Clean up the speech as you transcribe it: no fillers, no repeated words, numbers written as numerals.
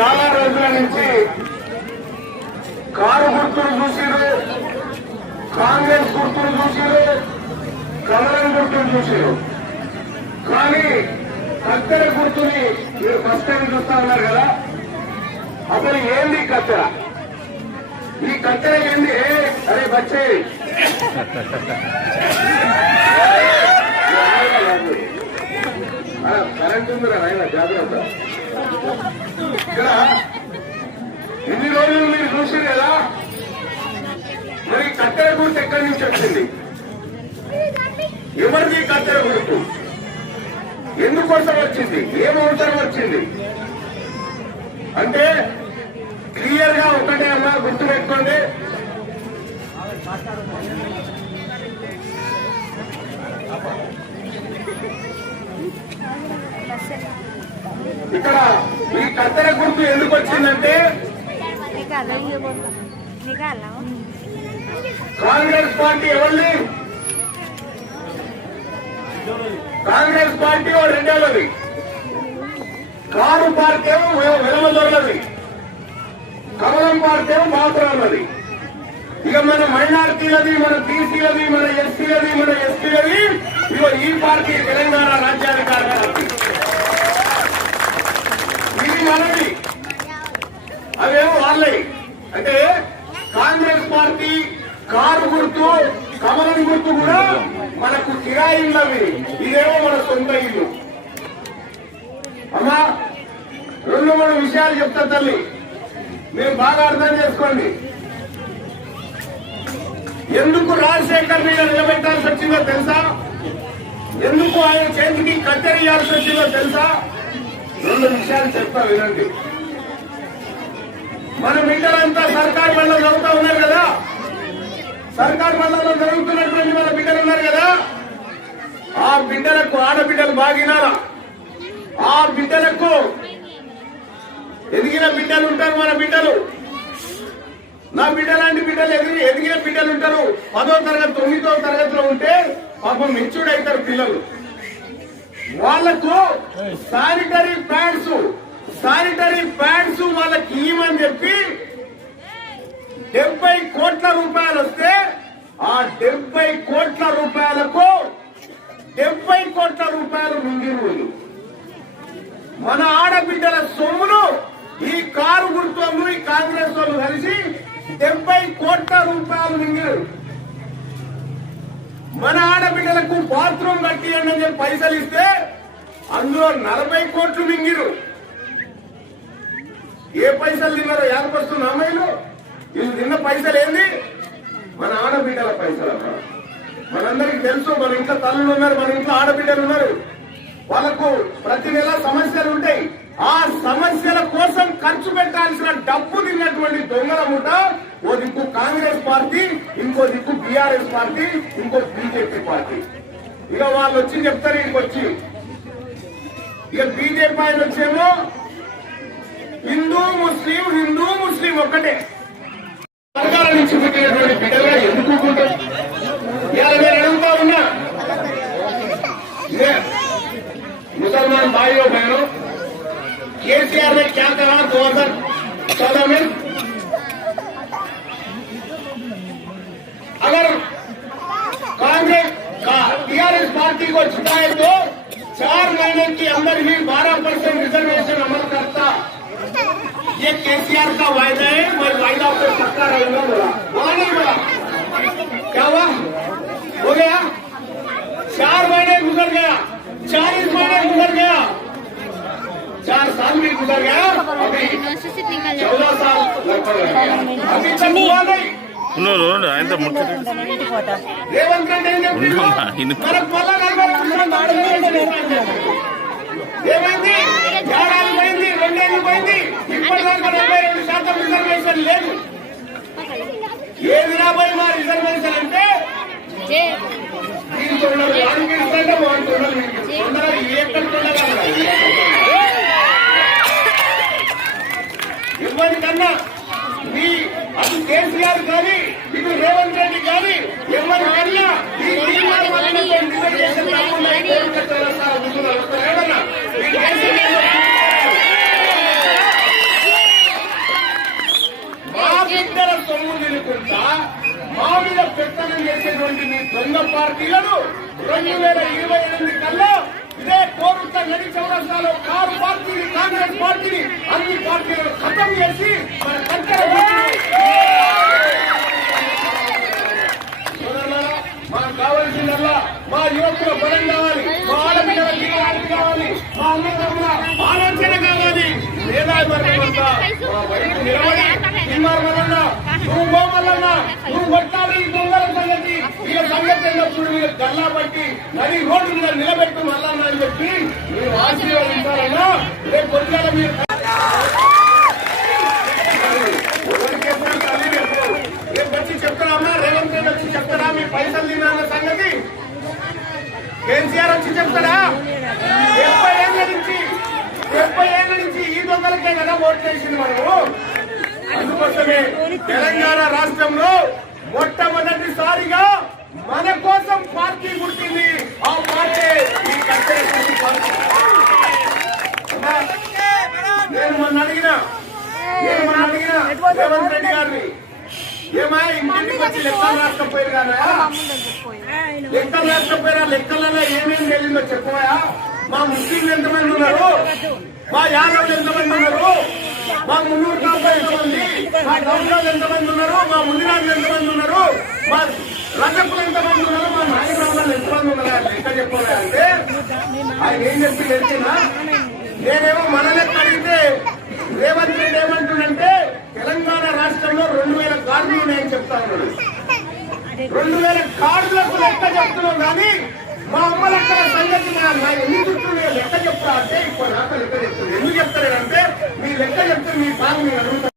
చాలా రోజుల నుంచి కారు గుర్తులు చూసిరు, కాంగ్రెస్ గుర్తులు చూసిరు, కమలం గుర్తులు చూసిరు. కానీ కత్తెర గుర్తుని మీరు ఫస్ట్ టైం చూస్తా ఉన్నారు కదా. అసలు ఏంది కత్తెర? ఈ కత్తెర ఏంది? అరే బచ్చే కరెంట్ ఉందిరా ఆయన జాగ్రత్త. ఇక్కడ ఇన్ని రోజులు మీరు చూసారు కదా. మరి కత్తెర గుర్తు ఎక్కడి నుంచి వచ్చింది? ఎవరిది కత్తెర గుర్తు? ఎందుకోసం వచ్చింది? ఏం అవసరం వచ్చింది అంటే క్లియర్ గా ఒకటే అమ్మా, గుర్తు పెట్టుకోండి. ఇక్కడ ఈ కత్తెర గుర్తు ఎందుకు వచ్చిందంటే కాంగ్రెస్ పార్టీ ఎవరిది? కాంగ్రెస్ పార్టీ రెండేళ్ళది. కారు పార్టీ ఏమో వెలమదొరలది, కమలం పార్టీ ఏమో మాత్రమన్నది. ఇక మన మైనార్టీలది, మన బీసీలది, మన ఎస్సీలది, మన ఎస్టీలది ఇగో ఈ పార్టీ తెలంగాణ రాజ్యాధికార పార్టీ. ఇది మనది, అవేమో వాళ్ళవి. అంటే కాంగ్రెస్ పార్టీ కారు గుర్తు, కమలం గుర్తు కూడా మనకు కిరాయి ఇళ్ళవి, ఇదేమో మన సొంత ఇల్లు. అమ్మా, 2-3 విషయాలు చెప్తా తల్లి, మీరు బాగా అర్థం చేసుకోండి. ఎందుకు రాజశేఖర్ మీద నిలబెట్టాల్సి వచ్చిందో తెలుసా? ఎందుకు ఆయన చేతికి కత్తెరియాల్సి వచ్చిందో తెలుసా? 2 విషయాలు చెప్తా వినండి. మన బిడ్డలంతా సర్కార్ బళ్ళలో చదువుతా ఉన్నారు కదా. సర్కార్ బళ్ళలో జరుగుతున్నటువంటి మన బిడ్డలు ఉన్నారు కదా. ఆ బిడ్డలకు, ఆడబిడ్డలు బాగినారా? ఆ బిడ్డలకు ఎదిగిన బిడ్డలు ఉంటారు. మన బిడ్డలు, నా బిడ్డ లాంటి బిడ్డలు ఎదిగిన బిడ్డలు ఉంటారు. 10వ తరగతి 9వ తరగతిలో ఉంటే పాపం మెచ్యూర్డ్ అవుతారు పిల్లలు. వాళ్లకు శానిటరీ ప్యాడ్స్ వాళ్ళకి ఇవ్వమని చెప్పి 70 కోట్ల రూపాయలు వస్తే ఆ 70 కోట్ల రూపాయలకు 70 కోట్ల రూపాయలు మింగిరు. మన ఆడబిడ్డల సొమ్మును ఈ కారు గుర్తు ఈ కాంగ్రెస్ వాళ్ళు కలిసి 70 కోట్ల రూపాయలు మింగారు. మన ఆడబిడ్డలకు బాత్రూమ్ కట్టియండి అని చెప్పి పైసలు ఇస్తే అందులో 40 కోట్లు మింగిరు. ఏ పైసలు తిన్నారో యాదకొస్తున్న అమ్మాయిలు వీళ్ళు తిన్న పైసలు ఏంది? మన ఆడబిడ్డల పైసలు. మనందరికీ తెలుసు, మన ఇంట్లో తల్లులు ఉన్నారు, మన ఇంట్లో ఆడబిడ్డలు ఉన్నారు. వాళ్ళకు ప్రతి నెల సమస్యలు ఉంటాయి. ఆ సమస్యల కోసం ఖర్చు పెట్టాల్సిన డబ్బు తిన్నటువంటి దొంగల ముఠ ఓ దిక్కు కాంగ్రెస్ పార్టీ, ఇంకో దిక్కు బీఆర్ఎస్ పార్టీ, ఇంకో బీజేపీ పార్టీ. ఇక వాళ్ళు వచ్చి చెప్తారు ఇంకొచ్చి, ఇక బీజేపీ ఆయన వచ్చేమో హిందూ ముస్లిం ఒక్కటే. వర్గాల నుంచి పుట్టినటువంటి బిడ్డలుగా ఎందుకు ఉంటారు? ఇవాళ నేను అడుగుతా ఉన్నా, मुसलमान भाइयों बहनों, केसीआर ने क्या कहा 2014 में? अगर कांग्रेस का टीआरएस पार्टी को जिताए तो 4 महीने के अंदर ही 12% रिजर्वेशन अमल करता। ये केसीआर का वायदा है, मैं वायदा पे पक्का रहूंगा बोला नहीं बोला? क्या हुआ? हो गया? 4 महीने गुजर गया, 40 महीने गुजर गया, 4 साल भी गुजर गया, अभी 14 साल लगभग अभी तक हुआ नहीं. ఆయన రేవంత్ రెడ్డి మనకు మళ్ళా 40% ఏమైంది? 7 ఏళ్ళు పోయింది, 2 ఏళ్ళు పోయింది, ఇప్పటిదాకా 72% రిజర్వేషన్ లేదు. ఏది రాబోయే మా రిజర్వేషన్ అంటే ఎవరికన్నా మీ అది కేసీఆర్ కానీ ఇది రేవంత్ రెడ్డి కానీ ఎవరికన్నా చౌరస్తాలో కారు పార్టీని, కాంగ్రెస్ పార్టీని, అన్ని పార్టీలను ఖతం చేసి మన కంచెల మనకు కావాల్సిందల్లా మా యువకుల బలం కావాలి, మా ఆడపిల్లల జీవనాలు కావాలి, మా అన్నదమ్ముల ఆలోచన కావాలి. మేధావర్గమంతా మా వైపు నిలబడి తిమ్మారమల్లన్నా, నువ్వు గోమల్లన్నా, నువ్వు కొట్టాలి ఈ దొంగల సంగతి, వీళ్ళ సంగతి అయినప్పుడు మీరు గల్లా పట్టి నది రోడ్డు మీద నిలబెట్టు మల్లన్నా అని చెప్పి మీరు ఆశీర్వదించాలన్నా. రేపు పొద్దున మీరు చెప్తారా? రేవంత్ రెడ్డి వచ్చి చెప్తారా మీ పైసలు తిన్న సంగతి? కేసీఆర్ వచ్చి చెప్తాడా? 70 ఏళ్ల నుంచి ఈ దొంగలకే కదా ఓట్లు వేసింది మనము. అందుకోసమే తెలంగాణ రాష్ట్రంలో మొట్టమొదటిసారిగా మన కోసం పార్టీ పుట్టింది. ఆ పార్టీ ఈ కట్టెల పార్టీ. నేను మొన్న అడిగిన రేవంత్ రెడ్డి గారిని, ఏమా ఇంటికి వచ్చి లెక్కలు రాకపోయారు కదా, లెక్కలు రాకపోయారా, లెక్కలలో ఏమేమి తెలియదో చెప్పబోయా? మా ముస్లింలు ఎంతమంది ఉన్నారు, మా యాదవులు ఎంతమంది ఉన్నారు, మా మున్నూరు కాపులు ఎంతమంది, మా గౌరవాలు ఎంతమంది ఉన్నారు, మా మునిరాజులు ఎంతమంది ఉన్నారు, మా రజకులు ఎంతమంది ఉన్నారు, మా నాయకురావులు ఎంతమంది ఉన్నారు లెక్క చెప్పబోయా అంటే ఆయన ఏం చెప్పి తెలిసినా, నేనేమో మన లెక్క అడిగితే రేవంత్ రెడ్డి ఏమంటుందంటే తెలంగాణ రాష్ట్రంలో 2000 కార్డులు ఉన్నాయని చెప్తా ఉన్నాడు. 2000 కార్డులకు లెక్క చెప్తున్నాం కానీ మా అమ్మ లెక్కల సంగతి ఎన్ని చుట్టూ లెక్క చెప్తా అంటే ఇప్పుడు నాకు లెక్క చెప్తుంది. ఎందుకు చెప్తారంటే మీ లెక్క చెప్తే మీ పాలు మీరు అడుగుతారు.